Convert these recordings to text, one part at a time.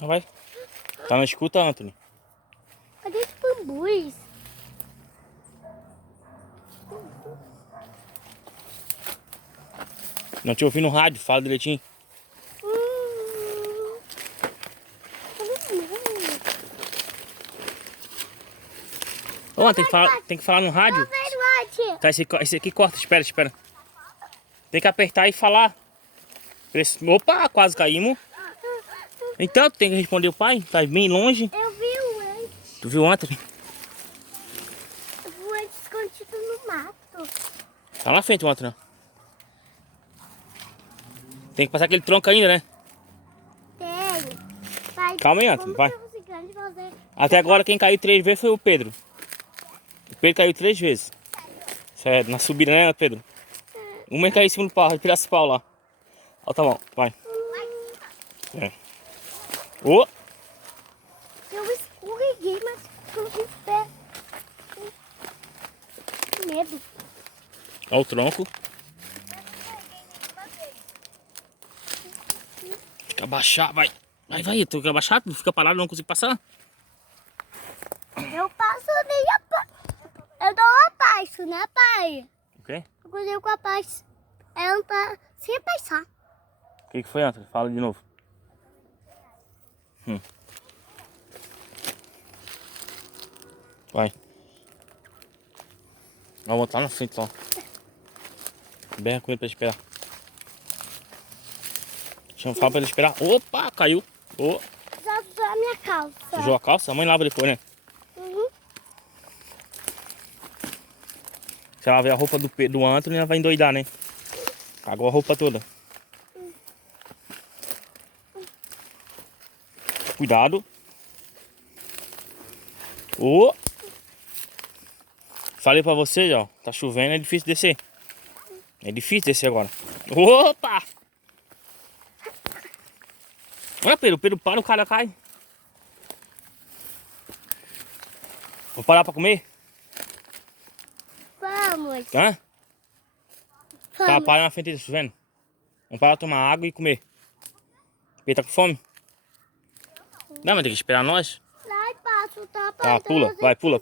Não vai. Tá na escuta, Anthony. Cadê os bambus? Não te ouvi no rádio, fala direitinho. Ô, tem que falar no rádio. Tá, esse aqui corta, espera. Tem que apertar e falar. Opa, quase caímos. Então, tu tem que responder o pai, tá bem longe. Eu vi o antes. Tu viu ontem? Eu vi o antes escondido no mato. Tá na frente o Anthony. Tem que passar aquele tronco ainda, né? Tem. Pai, Calma aí, Anthony, vai. Fazer... Até agora quem caiu 3 vezes foi o Pedro. O Pedro caiu 3 vezes. Sério, na subida, né, Pedro? Uma ele caiu em cima do pau, tira esse pau lá. Ó, tá bom, vai. É. Ô! Eu escorreguei, mas coloquei os pés. Que medo. Ó o tronco. Fica abaixado, vai. Vai, tu quer abaixar? Tu fica parado, não consigo passar. Eu passo nem a... Eu dou a passo, né, pai? O quê? Eu consigo com a paz. É andar sem pensar. O que foi, Anthony? Fala de novo. Vai. Vamos botar lá na frente, ó. Berra com ele pra ele esperar. Fala pra ele esperar. Opa, caiu. Oh. Já usou a minha calça. Sujou a calça? A mãe lava depois, né? Uhum. Se ela ver a roupa do Anthony, ela vai endoidar, né? Cagou a roupa toda. Cuidado. Oh. Falei pra vocês, ó. Tá chovendo, é difícil descer. É difícil descer agora. Opa! Olha, Pedro para, o cara cai. Vou parar pra comer? Vamos. Hã? Tá, Vamos. para na frente, tá chovendo. Vamos parar, tomar água e comer. Pedro tá com fome? Não, mas tem que esperar nós. Vai, passo, tá, pai? Tá, pula, vai, pula.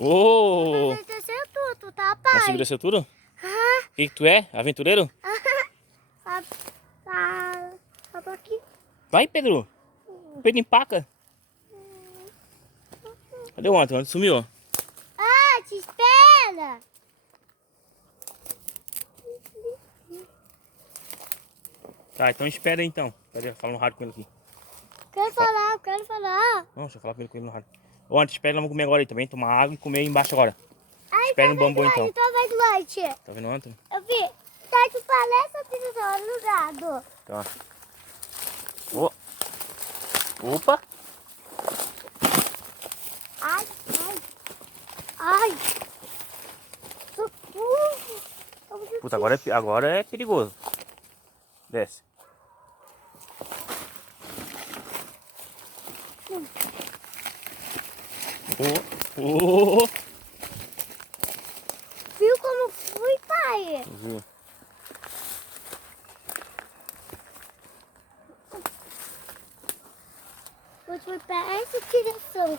Ô! Você desceu tudo, tá, pai? Conseguiu descer tudo? Ah, O que tu é? Aventureiro? tá aqui. Vai, Pedro. Pedro empaca. Cadê o Anthony? Onde sumiu? Ah, te espera. Tá, então espera aí então. Pera aí, fala no rádio com ele aqui. Quero falar. Não, deixa eu falar com ele no rádio. Ô, Anthony, espera, nós vamos comer agora aí também. Tomar água e comer aí embaixo agora. Ai, Espera no bambu então. Tô vendo noite. Tá vendo o Anthony? Eu vi. Tá de palestra no gado. Tá. Ô. Opa. Ai. Socorro. Puta, agora é perigoso. Desce. Ô. Viu como fui, pai? Viu? Eu fui pra essa direção.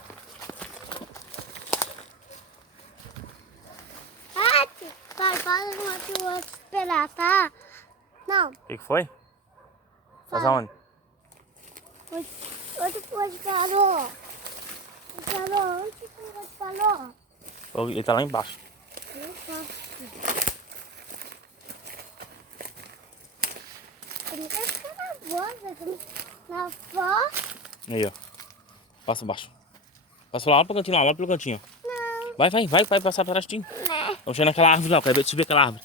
Pai, para enquanto eu esperar, tá? Não. O que foi? Faz aonde? Onde parou? Onde parou? Ele tá lá embaixo. Ele vai ficar na voz, na voz. Aí, ó. Passa embaixo. Passa lá pro cantinho, lá pelo cantinho. Não. Vai passar pra trás de ti. Né? Vamos chegar naquela árvore lá, quero ver subir aquela árvore.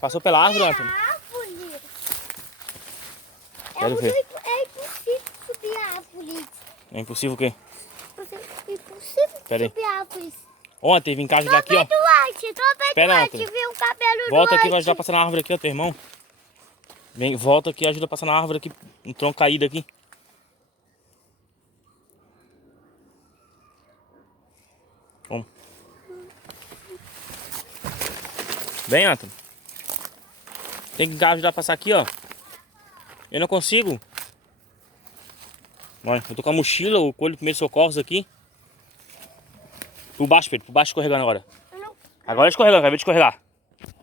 Passou pela árvore, Anthony? Árvore. Quero ver. É impossível subir árvores. É impossível o quê? É impossível Pera aí. subir árvores. Ontem vim cá ajudar aqui, ó. Tô vendo Espera, antes, Anthony. vi um cabelo Volta do aqui pra ajudar a passar na árvore aqui, ó, teu irmão. Vem, volta aqui e ajuda a passar na árvore aqui. Um tronco caído aqui. Vamos. Vem, Anthony. Tem que ajudar a passar aqui, ó. Eu não consigo. Olha, eu tô com a mochila, o colho de primeiros socorros aqui. Por baixo, Pedro. Por baixo escorregando agora. Não. Agora escorregando, vai ver de escorregar.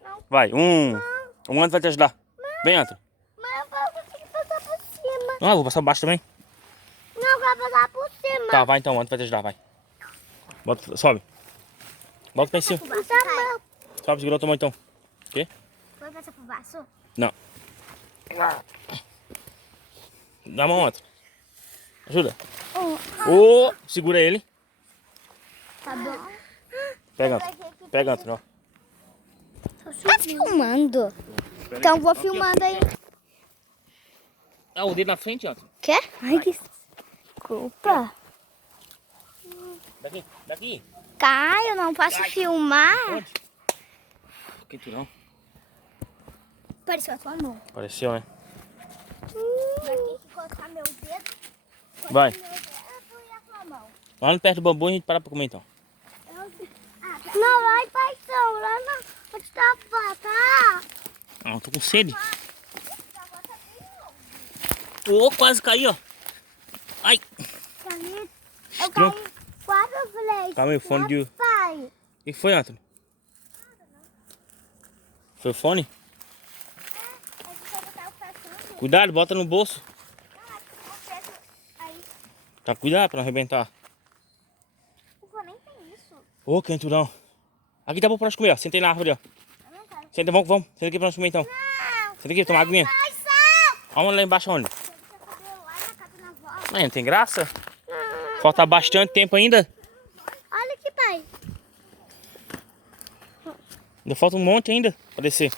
Não. Vai, um Antônio vai te ajudar. Vem, Antônio. Mas eu vou conseguir passar por cima. Ah, eu vou passar por baixo também. Não, eu vou passar por cima. Tá, vai então, o Antônio vai te ajudar, vai. Bota, sobe. Bota pra em cima. Tá bom. Sobe, segura o tua mão então. O quê? Vai passar por baixo? Não. Dá a mão, Antônio. Ajuda. Ô, segura ele. Tá bom. Pega, Antônio. Pega, Antônio, ó. Tá filmando? Então vou filmando aí. Ah, o dedo na frente, Antônio. Quê? Ai, que desculpa. Daqui, daqui. Caio, eu não posso filmar. Onde? Que tu não? Pareceu a tua mão. Apareceu, né? Vai ter que colocar meu dedo. Vai. Meu dedo e a tua mão. Lá no perto do bambu a gente para pra comer então. Não, lá em paixão, lá na onde tá a vaca. Ah, eu tô com sede. Ô, quase caí, ó. Ai. Eu caí 4 vezes. Calma aí, o fone de... Pai. O que foi, Antônio? Foi o fone? Cuidado, bota no bolso. Tá, cuidado pra não arrebentar. Nem tem isso. Ô, quenturão. Aqui tá bom pra nós comer, ó. Senta aí na árvore, ó. Eu não quero. Senta, vamos. Senta aqui pra nós comer então. Não. Senta aqui, tomar aguinha. Vamos lá embaixo onde? Não tem graça? Falta bastante tempo ainda. Olha aqui, pai. Ainda falta um monte ainda pra descer.